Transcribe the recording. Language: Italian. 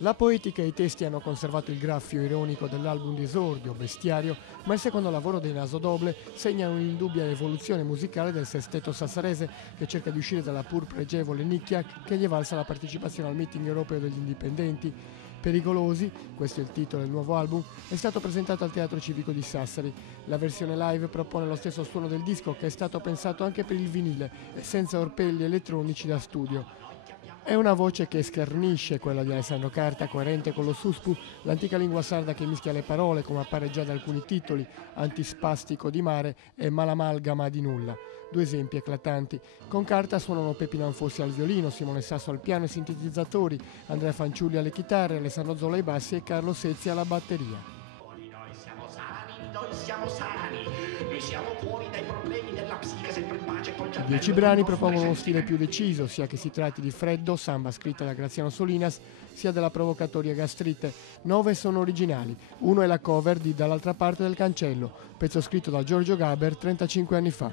La poetica e i testi hanno conservato il graffio ironico dell'album di esordio, Bestiario, ma il secondo lavoro dei Nasodoble segna un'indubbia evoluzione musicale del sestetto sassarese che cerca di uscire dalla pur pregevole nicchia che gli è valsa la partecipazione al meeting europeo degli indipendenti. Pericolosi, questo è il titolo del nuovo album, è stato presentato al Teatro Civico di Sassari. La versione live propone lo stesso suono del disco che è stato pensato anche per il vinile e senza orpelli elettronici da studio. È una voce che schernisce quella di Alessandro Carta, coerente con lo suspu, l'antica lingua sarda che mischia le parole, come appare già da alcuni titoli, Antispastico di mare e Malamalgama di nulla. Due esempi eclatanti. Con Carta suonano Peppino Anfossi al violino, Simone Sasso al piano e sintetizzatori, Andrea Fanciulli alle chitarre, Alessandro Zola ai bassi e Carlo Sezzi alla batteria. Noi siamo sani, noi siamo fuori dai problemi della psiche, sempre in pace col I cervello. 10 brani propongono uno stile più deciso, sia che si tratti di Freddo, samba scritta da Graziano Solinas, sia della provocatoria Gastrite. 9 sono originali, uno è la cover di Dall'altra parte del cancello, pezzo scritto da Giorgio Gaber 35 anni fa.